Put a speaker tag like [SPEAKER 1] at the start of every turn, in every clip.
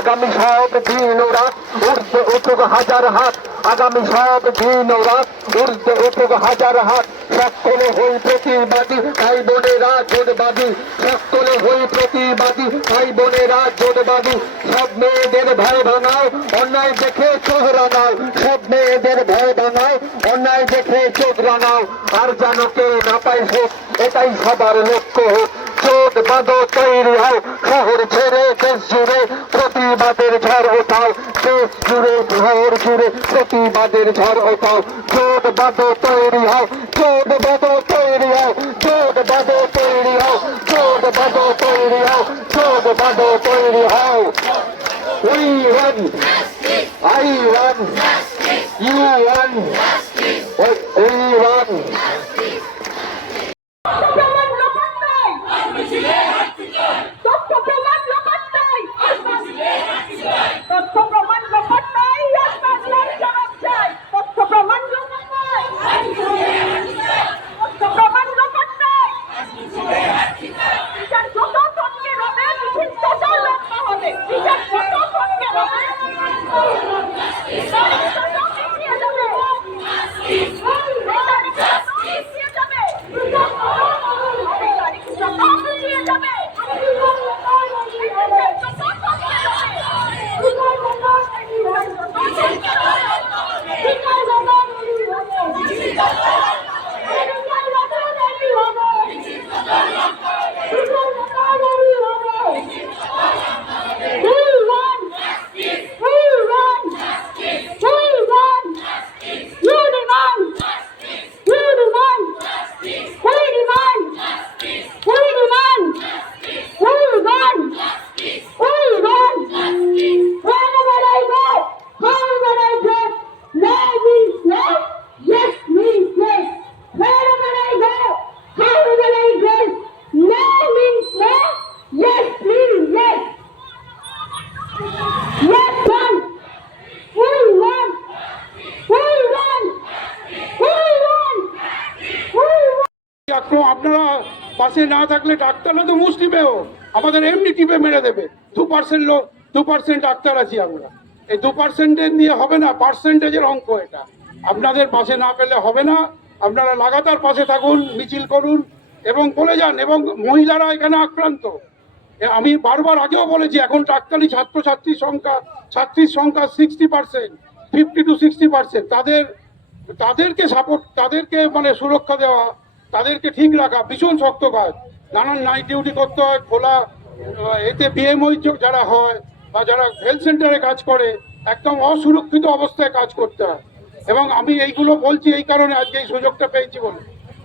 [SPEAKER 1] আগামী সব দিন ও রাত উঠতে উঠুক হাজার হাত। আগামী সব দিন ও রাত উঠতে উঠুক হাজার হাত। সকলে হই প্রতিবাদী, ভাই বোনেরা জোটবাদী। সকলে হই প্রতিবাদী, ভাই বোনেরা জোটবাদী। সব মেয়েদের ভয় ভাঙাও, অন্যায় দেখে চোখ রাঙাও। সব মেয়েদের ভয় ভাঙাও, অন্যায় দেখে চোখ রাঙাও। আর যেন কেউ না পাই এটাই সবার লক্ষ্য। হোক চোখ বাঁধো, তৈরি হও। শহর ছেড়ে প্রতিবাদের ঝড় ওঠাও দেশ জুড়ে, ঘর জুড়ে, প্রতিবাদের ঝড় ওঠাও চোখ বাঁধো তৈরি হও চোখ বাঁধো তৈরি হও চোখ বাঁধো তৈরি হও চোখ বাঁধো তৈরি হও চোখ বাঁধো তৈরি হও We run. I run. You run. We run.
[SPEAKER 2] প্রমাণ লোপাট নাই তথ্য প্রমাণ লোপাট নাই তথ্য প্রমাণ লোপাট নাই রাজনীতির জবাব চাই তথ্য প্রমাণ লোপাট নাই তথ্য প্রমাণ লোপাট নাই বিচার যত তথ্যের হবে মিছিল তত লম্বা হবে বিচার যত তথ্যের হবে তারিখ তত পিছিয়ে যাবে তারিখ তত পিছিয়ে যাবে তারিখ তত পিছিয়ে যাবে Yes, means yes. Wherever I go, however I dress, no means no. Yes, means yes. Yes, one. We won. We won. We won. We won.
[SPEAKER 3] আক্রমণ আপনারা পাশে না থাকলে ডাক্তাররা তো মুষ্টি পেও আমাদের এমনি টিপে মেরে দেবে। দু পার্সেন্ট লোক, দু পার্সেন্ট ডাক্তার আছি আমরা। এই দু পার্সেন্টের নিয়ে হবে না পার্সেন্টেজের অঙ্ক এটা। আপনাদের পাশে না পেলে হবে না। আপনারা লাগাতার পাশে থাকুন, মিছিল করুন, এবং বলে যান, এবং মহিলারা এখানে আক্রান্ত। আমি বারবার আগেও বলেছি, এখন ডাক্তারি ছাত্রছাত্রীর সংখ্যা, ছাত্রীর সংখ্যা sixty percent fifty two sixty percent তাদের, তাদেরকে সাপোর্ট তাদেরকে মানে সুরক্ষা দেওয়া তাদেরকে ঠিক রাখা, ভীষণ শক্ত কাজ। নানান নাইট ডিউটি করতে হয়, খোলা এতে বিএমওই যারা হয় বা যারা হেলথ সেন্টারে কাজ করে, একদম অসুরক্ষিত অবস্থায় কাজ করতে হয়। এবং আমি এইগুলো বলছি এই কারণে আজকে এই সুযোগটা পেয়েছি বলে।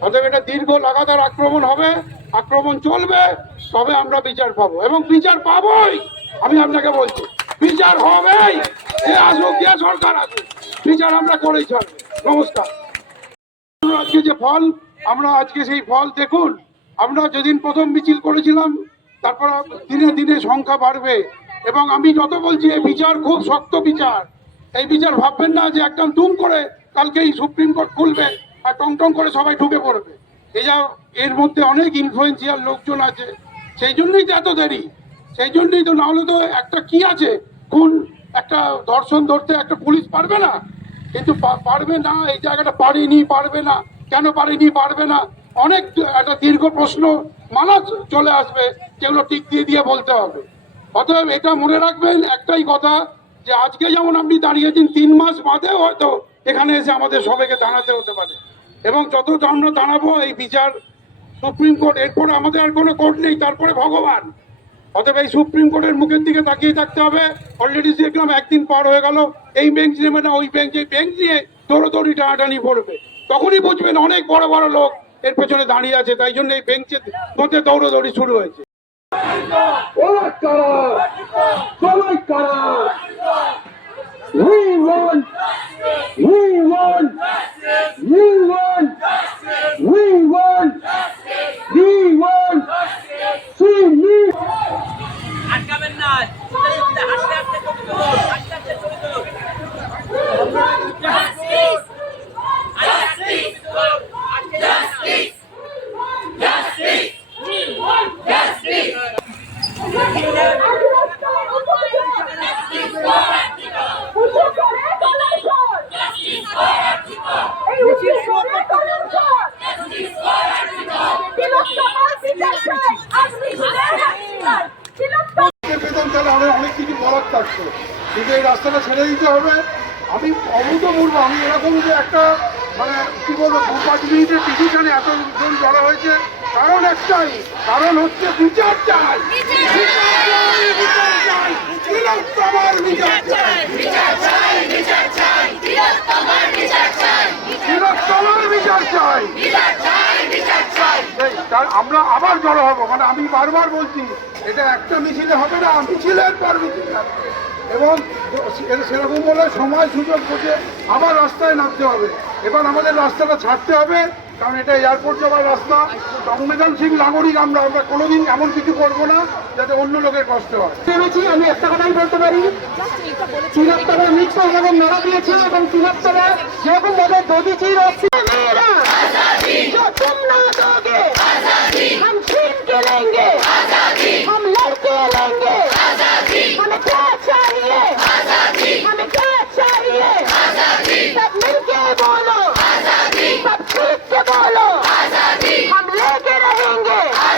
[SPEAKER 3] অতএব এটা দীর্ঘ লাগাতার আক্রমণ হবে, আক্রমণ চলবে, তবে আমরা বিচার পাবো। এবং বিচার পাবই, আমি আপনাকে বলছি। বিচার হবেই, যে আসুক, যে সরকার আসুক, বিচার আমরা করেই ছাড়বো। নমস্কার। আজকে যে ফল আমরা আজকে সেই ফল দেখুন। আমরা যেদিন প্রথম মিছিল করেছিলাম, তারপর দিনে দিনে সংখ্যা বাড়বে এবং আমি যত বলছি, এই বিচার খুব শক্ত বিচার। এই বিচার ভাববেন না যে একদম তুম করে কালকেই সুপ্রিম কোর্ট খুলবে আর টং টং করে সবাই ঢুকে পড়বে। এই যা, এর মধ্যে অনেক ইনফ্লুয়েন্সিয়াল লোকজন আছে। সেই জন্যই তো এত দেরি। সেই জন্যই তো নাহলে তো একটা কি আছে? কোন একটা ধর্ষণ ধরতে একটা পুলিশ পারবে না? কিন্তু পারবে না, এই জায়গাটা পারিনি, পারবে না। কেন পারেনি? পারবে না। অনেক একটা দীর্ঘ প্রশ্ন মানা চলে আসবে যেগুলো টিক দিয়ে দিয়ে বলতে হবে। অতএব এটা মনে রাখবেন একটাই কথা যে আজকে যেমন আপনি দাঁড়িয়েছেন তিন মাস বাদেও হয়তো এখানে এসে আমাদের সবাইকে দাঁড়াতে হতে পারে। এবং যত আমরা দাঁড়াবো এই বিচার সুপ্রিম কোর্ট, এরপরে আমাদের আর কোনো কোর্ট নেই, তারপরে ভগবান। অতএব এই সুপ্রিম কোর্টের মুখের দিকে তাকিয়ে থাকতে হবে। অলরেডি দেখলাম একদিন পার হয়ে গেল, এই বেঞ্চ নেবে না, ওই বেঞ্চ এই বেঞ্চ নিয়ে দৌড়দৌড়ি টানাটানি পড়বে তখনই বুঝবেন অনেক বড় বড় লোক এর পেছনে দাঁড়িয়ে আছে তাই জন্য এই বেঞ্চের মধ্যে দৌড়দৌড়ি শুরু হয়েছে।
[SPEAKER 1] We want, we want, we want, we want, we want, see me.
[SPEAKER 4] আটকাবেন না হাসতে হাসতে ছবি তুলুন হাসতে হাসতে ছবি তুলুন Justice! Justice! Justice! Justice! Justice!
[SPEAKER 3] রাখতো কিন্তু এই রাস্তাটা ছেড়ে দিতে হবে আমি আমি এরকম যে একটা মানে কি বলব দু পাঁচ মিনিটের পিছনে এতজন জড়ো হয়েছে কারণ একটাই কারণ হচ্ছে বিচার চাই আমরা আবার জড়ো হব মানে আমি বারবার বলছি এটা একটা মিছিলে হবে না মিছিলের পর মিছিল এবং সে- সেরকম বলে সময় সুযোগ বুঝে আবার রাস্তায় নামতে হবে এবার আমাদের রাস্তাটা ছাড়তে হবে কারণ এটা এয়ারপোর্ট যাওয়ার রাস্তা সংবেদনশীল নাগরিক আমরা আমরা কোনোদিন এমন কিছু করবো না যাতে অন্য লোকের কষ্ট হয়
[SPEAKER 1] ভেবেছি আমি একটা কথাই বলতে পারি তিলোত্তমা মৃত্যু আমাদের নাড়া দিয়েছে এবং তিলোত্তমা যেরকম ভাবে দদিচির মেয়েরা जो तुम ना दोगे हम छीन के लेंगे हम लड़के लेंगे हमें क्या चाहिए हमें क्या चाहिए? सब मिलके बोलो। सब छीन के बोलो। हम लेके रहेंगे। हम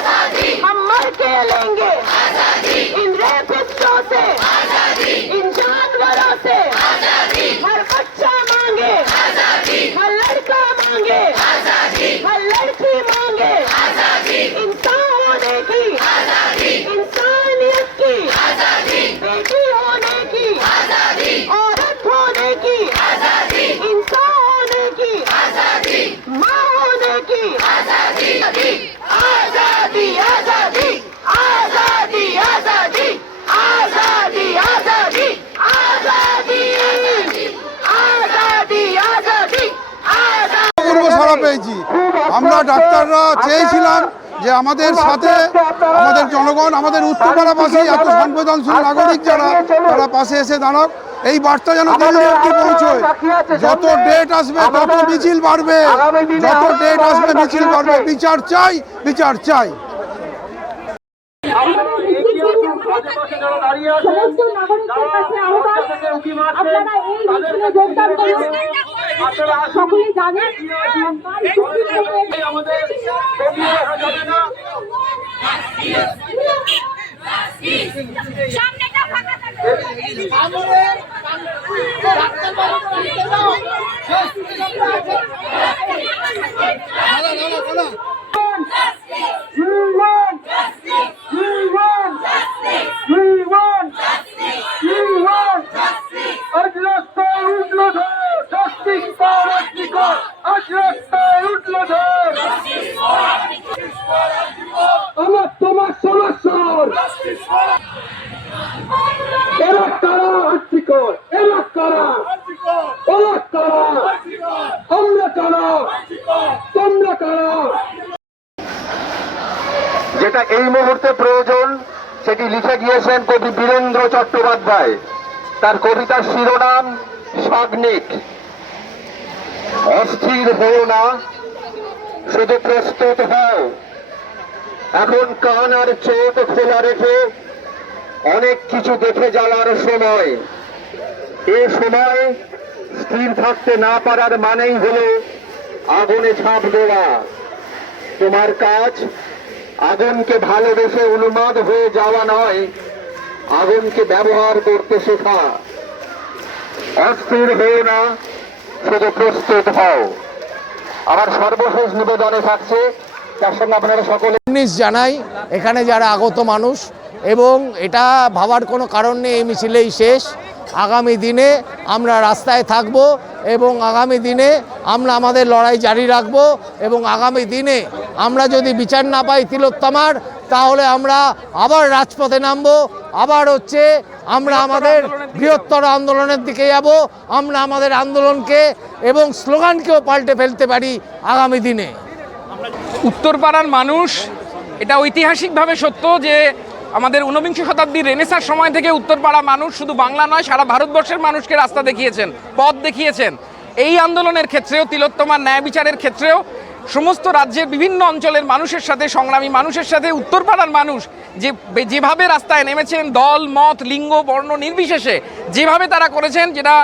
[SPEAKER 3] আমরা ডাক্তাররা চেয়েছিলাম যে আমাদের সাথে আমাদের জনগণ আমাদের উত্তরপাড়াবাসী এত সংবেদনশীল নাগরিক যারা তারা পাশে এসে দাঁড়াক। এই বার্তা যেন দিল্লি অব্দি পৌঁছয়। যত ডেট আসবে তত মিছিল বাড়বে। যত ডেট আসবে মিছিল বাড়বে। বিচার চাই বিচার চাই।
[SPEAKER 2] সমস্ত নাগরিকদের কাছে আহ্বান আপনারা এই মিছিলে যোগদান করুন
[SPEAKER 1] সকলেই জানে আমাদের আমাদের যেটা এই মুহূর্তে প্রয়োজন, সেটি লিখে গিয়েছেন কবি বীরেন্দ্র চট্টোপাধ্যায়। তার কবিতার শিরোনাম, সাগ্নিক। অস্থির হও না, শুধু প্রস্তুত হও। এখন কান আর চোখ খোলা রেখে অনেক কিছু দেখে জ্বালার সময়। এ সময় স্থির থাকতে না পারার মানেই হলো আগুনে ঝাঁপ দেওয়া। তোমার কাজ আগুনকে ভালোবেসে উন্মাদ হয়ে যাওয়া নয়, আগুনকে ব্যবহার করতে শেখা। অস্থির হয়ে না, শুধু প্রস্তুত হও। আমার সর্বশেষ নিবেদনে থাকছে, তার সঙ্গে আপনারা সকলে
[SPEAKER 5] জানাই, এখানে যারা আগত মানুষ, এবং এটা ভাবার কোনো কারণ নেই, এই মিছিলেই শেষ। আগামী দিনে আমরা রাস্তায় থাকব এবং আগামী দিনে আমরা আমাদের লড়াই জারি রাখব এবং আগামী দিনে আমরা যদি বিচার না পাই তিলোত্তমার তাহলে আমরা আবার রাজপথে নামবো। আবার হচ্ছে আমরা আমাদের বৃহত্তর আন্দোলনের দিকে যাব। আমরা আমাদের আন্দোলনকে এবং স্লোগানকেও পাল্টে ফেলতে পারি আগামী দিনে।
[SPEAKER 6] উত্তরপাড়ার মানুষ এটা ঐতিহাসিকভাবে সত্য যে আমাদের ঊনবিংশ শতাব্দীর রেনেসার সময় থেকে উত্তরপাড়া মানুষ শুধু বাংলা নয়, সারা ভারতবর্ষের মানুষকে রাস্তা দেখিয়েছেন, পথ দেখিয়েছেন। এই আন্দোলনের ক্ষেত্রেও, তিলোত্তমার ন্যায় বিচারের ক্ষেত্রেও সমস্ত রাজ্যের বিভিন্ন অঞ্চলের মানুষের সাথে, সংগ্রামী মানুষের সাথে, উত্তরপাড়ার মানুষ যে যেভাবে রাস্তায় নেমেছেন, দল, মত, লিঙ্গ, বর্ণ নির্বিশেষে যেভাবে তারা করেছেন, যেটা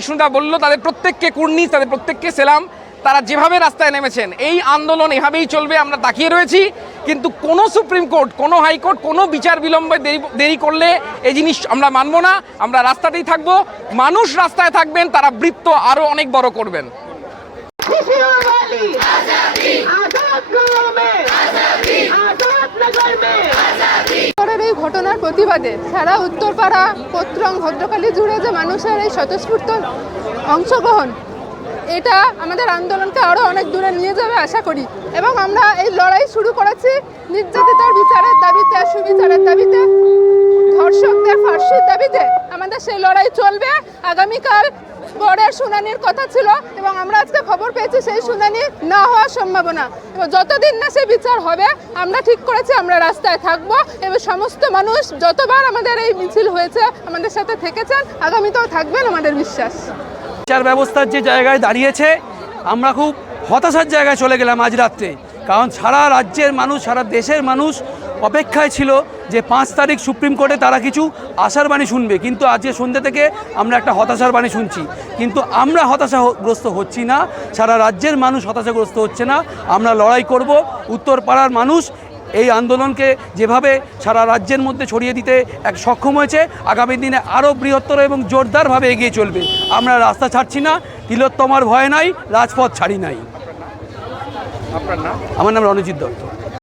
[SPEAKER 6] ইস্নুদা বলল, তাদের প্রত্যেককে কুর্নিশ, তাদের প্রত্যেককে সেলাম, তারা যেভাবে রাস্তায় নেমেছেন, এই আন্দোলন এভাবেই চলবে, আমরা তাকিয়ে রয়েছি। কিন্তু কোনো সুপ্রিম কোর্ট কোনো হাইকোর্ট কোনো বিচার বিলম্বে দেরি দেরি করলে এই জিনিস আমরা মানব না আমরা রাস্তাতেই থাকব মানুষ রাস্তায় থাকবেন তারা বৃত্ত আরও অনেক বড় করবেন
[SPEAKER 7] এই ঘটনার প্রতিবাদে সারা উত্তরপাড়া পত্রং ভদ্রকালী জুড়ে যে মানুষের এই স্বতঃস্ফূর্ত অংশগ্রহণ এটা আমাদের আন্দোলনকে আরও অনেক দূরে নিয়ে যাবে আশা করি। এবং আমরা এই লড়াই শুরু করেছি নির্যাতিতার বিচারের দাবিতে, সুবিচারের দাবিতে, ধর্ষকদের ফাঁসির দাবিতে। আমাদের সেই লড়াই চলবে। আগামীকাল বরের শুনানির কথা ছিল এবং আমরা আজকে খবর পেয়েছি সেই শুনানি না হওয়ার সম্ভাবনা। এবং যতদিন না সে বিচার হবে, আমরা ঠিক করেছি, আমরা রাস্তায় থাকব। এবং সমস্ত মানুষ যতবার আমাদের এই মিছিল হয়েছে, আমাদের সাথে থেকেছেন, আগামীতেও থাকবেন আমাদের বিশ্বাস।
[SPEAKER 8] বিচার ব্যবস্থার যে জায়গায় দাঁড়িয়েছে, আমরা খুব হতাশার জায়গায় চলে গেলাম আজ রাত্রে। কারণ সারা রাজ্যের মানুষ, সারা দেশের মানুষ অপেক্ষায় ছিল যে পাঁচ তারিখ সুপ্রিম কোর্টে তারা কিছু আশার বাণী শুনবে। কিন্তু আজকে সন্ধ্যে থেকে আমরা একটা হতাশার বাণী শুনছি। কিন্তু আমরা হতাশাগ্রস্ত হচ্ছি না। সারা রাজ্যের মানুষ হতাশাগ্রস্ত হচ্ছে না। আমরা লড়াই করব। উত্তর পাড়ার মানুষ এই আন্দোলনকে যেভাবে সারা রাজ্যের মধ্যে ছড়িয়ে দিতে এক সক্ষম হয়েছে আগামী দিনে আরও বৃহত্তর এবং জোরদারভাবে এগিয়ে চলবে। আমরা রাস্তা ছাড়ছি না তিলোত্তমার ভয় নাই রাজপথ ছাড়ি নাই। আমার নাম রণজিৎ দত্ত।